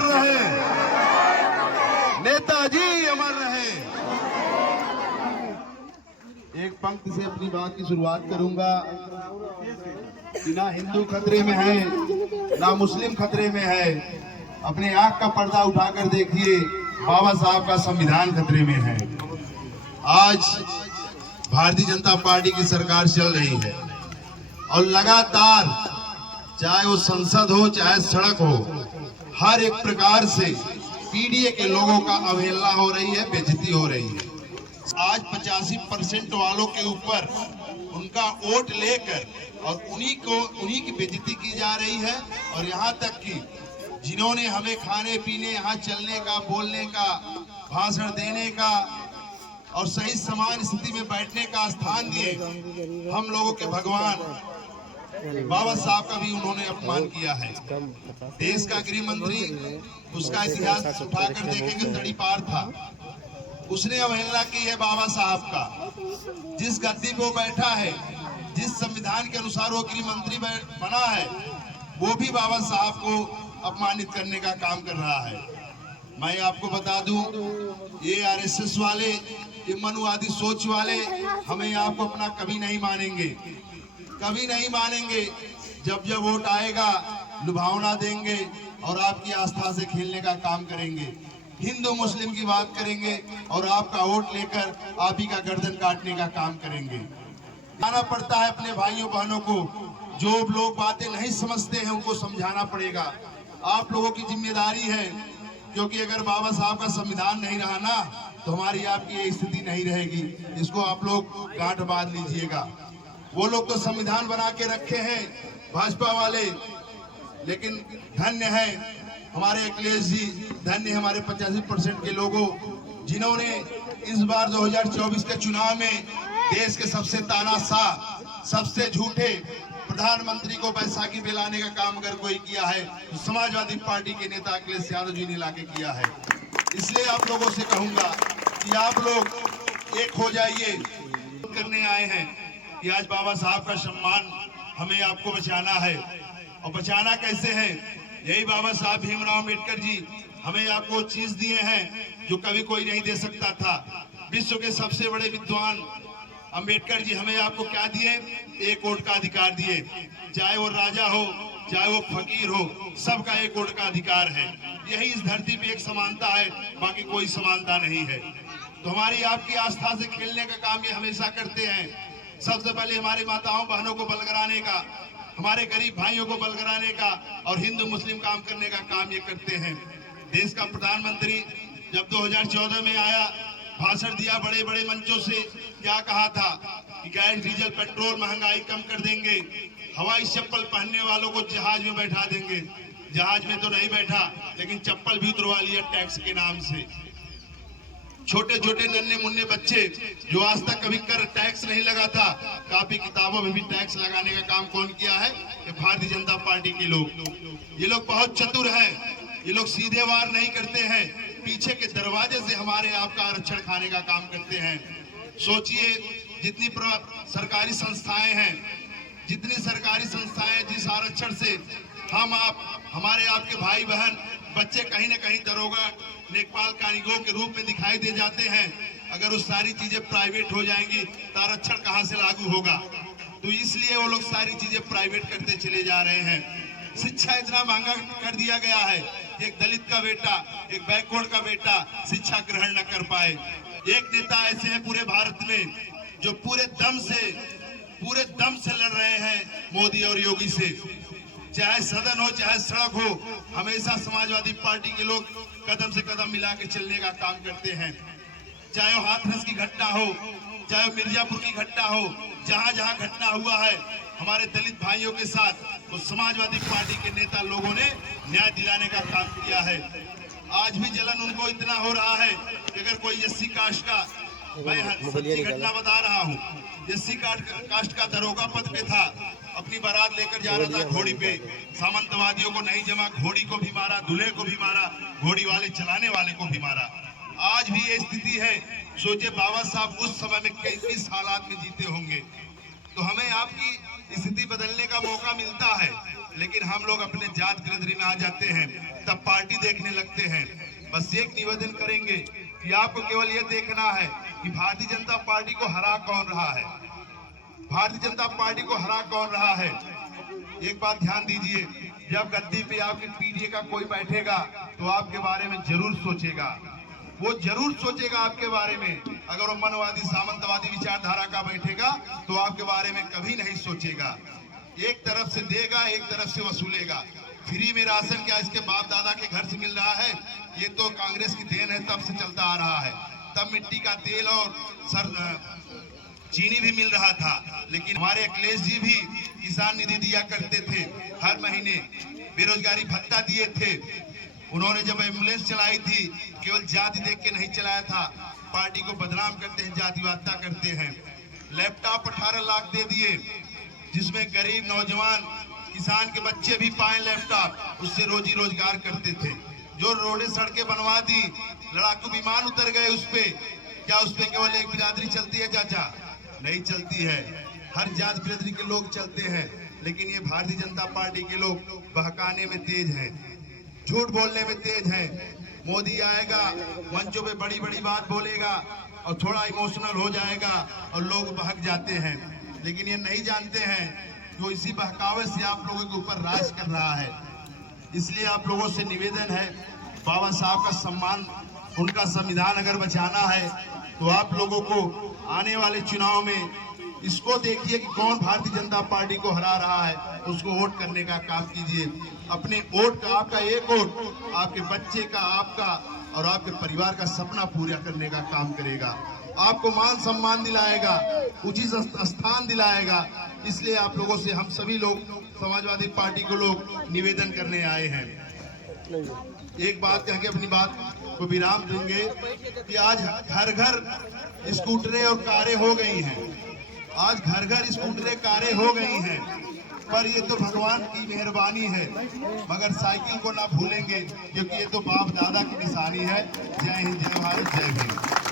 अमर रहे, नेताजी अमर रहे। एक पंक्ति से अपनी बात की शुरुआत करूंगा कि ना हिंदू खतरे में है, ना मुस्लिम खतरे में है। अपने आंख का पर्दा उठाकर देखिए, बाबा साहब का संविधान खतरे में है। आज भारतीय जनता पार्टी की सरकार चल रही है और लगातार, चाहे वो संसद हो चाहे सड़क हो, हर एक प्रकार से पीडीए के लोगों का अवहेलना हो रही है, बेइज्जती हो रही है। आज 85% वालों के ऊपर उनका वोट लेकर और उन्हीं की बेइज्जती की जा रही है। और यहाँ तक कि जिन्होंने हमें खाने पीने, यहाँ चलने का, बोलने का, भाषण देने का और सही समान स्थिति में बैठने का स्थान दिए, हम लोगों के भगवान बाबा साहब का भी उन्होंने अपमान किया है। देश का गृह मंत्री, उसका इतिहास उठाकर देखेंगे तड़ी पार था। उसने अवहेलना की है बाबा साहब का। जिस गद्दी पे वो बैठा है, जिस संविधान के अनुसार वो गृह मंत्री बना है, वो भी बाबा साहब को अपमानित करने का काम कर रहा है। मैं आपको बता दूं, ये आरएसएस वाले, ये मनुवादी सोच वाले हमें आपको अपना कभी नहीं मानेंगे, कभी नहीं मानेंगे। जब जब वोट आएगा लुभावना देंगे और आपकी आस्था से खेलने का काम करेंगे। हिंदू मुस्लिम की बात करेंगे और आपका वोट लेकर आप ही का गर्दन काटने का काम करेंगे। आना पड़ता है अपने भाइयों बहनों को, जो लोग बातें नहीं समझते हैं उनको समझाना पड़ेगा। आप लोगों की जिम्मेदारी है, क्योंकि अगर बाबा साहब का संविधान नहीं रहा ना, तो हमारी आपकी ये स्थिति नहीं रहेगी। इसको आप लोग गांठ बांध लीजिएगा। वो लोग तो संविधान बना के रखे हैं भाजपा वाले, लेकिन धन्य है हमारे अखिलेश जी, धन्य हमारे 85% के लोगों, जिन्होंने इस बार 2024 के चुनाव में देश के सबसे तानाशाह, सबसे झूठे प्रधानमंत्री को बैसाखी में लाने का काम अगर कोई किया है तो समाजवादी पार्टी के नेता अखिलेश यादव जी ने लाके किया है। इसलिए आप लोगों से कहूंगा कि आप लोग एक हो जाइए। करने आए हैं कि आज बाबा साहब का सम्मान हमें आपको बचाना है। और बचाना कैसे है? यही बाबा साहब भीमराव अम्बेडकर जी हमें आपको चीज दिए हैं जो कभी कोई नहीं दे सकता था। विश्व के सबसे बड़े विद्वान अम्बेडकर जी हमें आपको क्या दिए? एक वोट का अधिकार दिए। चाहे वो राजा हो, चाहे वो फकीर हो, सबका एक वोट का अधिकार है। यही इस धरती पे एक समानता है, बाकी कोई समानता नहीं है। तो हमारी आपकी आस्था से खेलने का काम ये हमेशा करते हैं। सबसे पहले हमारी माताओं बहनों को बलगराने का, हमारे गरीब भाइयों को बलगराने का और हिंदू मुस्लिम काम करने का काम ये करते हैं। देश का प्रधानमंत्री जब 2014 में आया, भाषण दिया बड़े बड़े मंचों से, क्या कहा था कि गैस डीजल पेट्रोल महंगाई कम कर देंगे, हवाई चप्पल पहनने वालों को जहाज में बैठा देंगे। जहाज में तो नहीं बैठा, लेकिन चप्पल भी उतरवा लिया टैक्स के नाम से। छोटे छोटे नन्हे मुन्ने बच्चे जो आज तक कभी कर टैक्स नहीं लगा था, कापी किताबों में भी टैक्स लगाने का काम कौन किया है? ये भारतीय जनता पार्टी के लोग। ये लोग बहुत चतुर हैं, ये लोग सीधे वार नहीं करते हैं, पीछे के दरवाजे से हमारे आपका आरक्षण खाने का काम करते हैं। सोचिए, जितनी सरकारी संस्थाएं हैं, जितनी सरकारी संस्थाएं, जिस आरक्षण से हम आप, हमारे आपके भाई बहन, बच्चे कहीं न कहीं दरोगा, लेखपाल, कारीगरों के रूप में दिखाई दे जाते हैं। अगर वो सारी चीजें प्राइवेट हो जाएंगी तो आरक्षण कहां से लागू होगा? तो इसलिए वो लोग सारी चीजें प्राइवेट करते चले जा रहे हैं। शिक्षा इतना महंगा कर दिया गया है, एक दलित का बेटा, एक बैकवर्ड का बेटा शिक्षा ग्रहण न कर पाए। एक नेता ऐसे हैं पूरे भारत में जो पूरे दम से लड़ रहे हैं मोदी और योगी से। चाहे सदन हो चाहे सड़क हो, हमेशा समाजवादी पार्टी के लोग कदम से कदम मिला के चलने का काम करते हैं। चाहे वो हाथरस की घटना हो, चाहे वो मिर्जापुर की घटना हो, जहां जहां घटना हुआ है हमारे दलित भाइयों के साथ, तो समाजवादी पार्टी के नेता लोगों ने न्याय दिलाने का काम किया है। आज भी जलन उनको इतना हो रहा है कि अगर कोई एससी कास्ट का, मैं सच्ची घटना बता रहा हूँ, एससी कास्ट का दरोगा पद पे था, अपनी बारात लेकर जा रहा था घोड़ी पे, सामंतवादियों को नहीं जमा, घोड़ी को भी मारा, दूल्हे को भी मारा, घोड़ी वाले चलाने वाले को भी मारा। आज भी ये स्थिति है। सोचिए बाबा साहब उस समय में किस हालात में जीते होंगे। तो हमें आपकी स्थिति बदलने का मौका मिलता है। लेकिन हम लोग अपने जात बिरादरी में आ जाते हैं, तब पार्टी देखने लगते हैं। बस एक निवेदन करेंगे कि आपको केवल यह देखना है कि भारतीय जनता पार्टी को हरा कौन रहा है, भारतीय जनता पार्टी को हरा कौन रहा है। एक बात ध्यान दीजिए, जब गद्दी पे आपके पीडीए का कोई बैठेगा तो आपके बारे में जरूर सोचेगा, वो जरूर सोचेगा आपके बारे में। अगर वो मनवादी सामंतवादी विचारधारा का बैठेगा तो आपके बारे में कभी नहीं सोचेगा। एक तरफ से देगा, एक तरफ से वसूलेगा। फ्री में राशन क्या इसके बाप दादा के घर से मिल रहा है? ये तो कांग्रेस की देन है, तब से चलता आ रहा है। तब मिट्टी का तेल और चीनी भी मिल रहा था, लेकिन हमारे अखिलेश जी भी किसान निधि दिया करते थे, हर महीने बेरोजगारी भत्ता दिए थे। उन्होंने जब एम्बुलेंस चलाई थी, केवल जाति देख के नहीं चलाया था। पार्टी को बदनाम करते हैं, जातिवादिता करते हैं। लैपटॉप 18 लाख दे दिए, जिसमें गरीब नौजवान किसान के बच्चे भी पाए लैपटॉप, उससे रोजी रोजगार करते थे। जो रोडें सड़कें बनवा दी, लड़ाकू विमान उतर गए उस पे। क्या उस पे केवल एक बिरादरी चलती है चाचा? नहीं चलती है, हर जात बिरादरी के लोग चलते हैं। लेकिन ये भारतीय जनता पार्टी के लोग बहकाने में तेज हैं, झूठ बोलने में तेज हैं। मोदी आएगा, मंचों पे बड़ी बड़ी बात बोलेगा और थोड़ा इमोशनल हो जाएगा और लोग बहक जाते हैं। लेकिन ये नहीं जानते हैं जो इसी बहकावे से आप लोगों के ऊपर राज कर रहा है। इसलिए आप लोगों से निवेदन है, बाबा साहब का सम्मान, उनका संविधान अगर बचाना है तो आप लोगों को आने वाले चुनाव में इसको देखिए कि कौन भारतीय जनता पार्टी को हरा रहा है, उसको वोट करने का काम कीजिए। अपने वोट का, आपका एक वोट आपके बच्चे का, आपका और आपके परिवार का सपना पूरा करने का काम करेगा, आपको मान सम्मान दिलाएगा, उचित स्थान दिलाएगा। इसलिए आप लोगों से हम सभी लोग समाजवादी पार्टी को लोग निवेदन करने आए हैं। एक बात कह के अपनी बात को विराम देंगे कि आज घर घर स्कूटरें और कारें हो गई हैं, आज घर घर स्कूटरें कारें हो गई हैं, पर ये तो भगवान की मेहरबानी है। मगर साइकिल को ना भूलेंगे, क्योंकि ये तो बाप दादा की निशानी है। जय हिंद, जय भारत, जय भीम।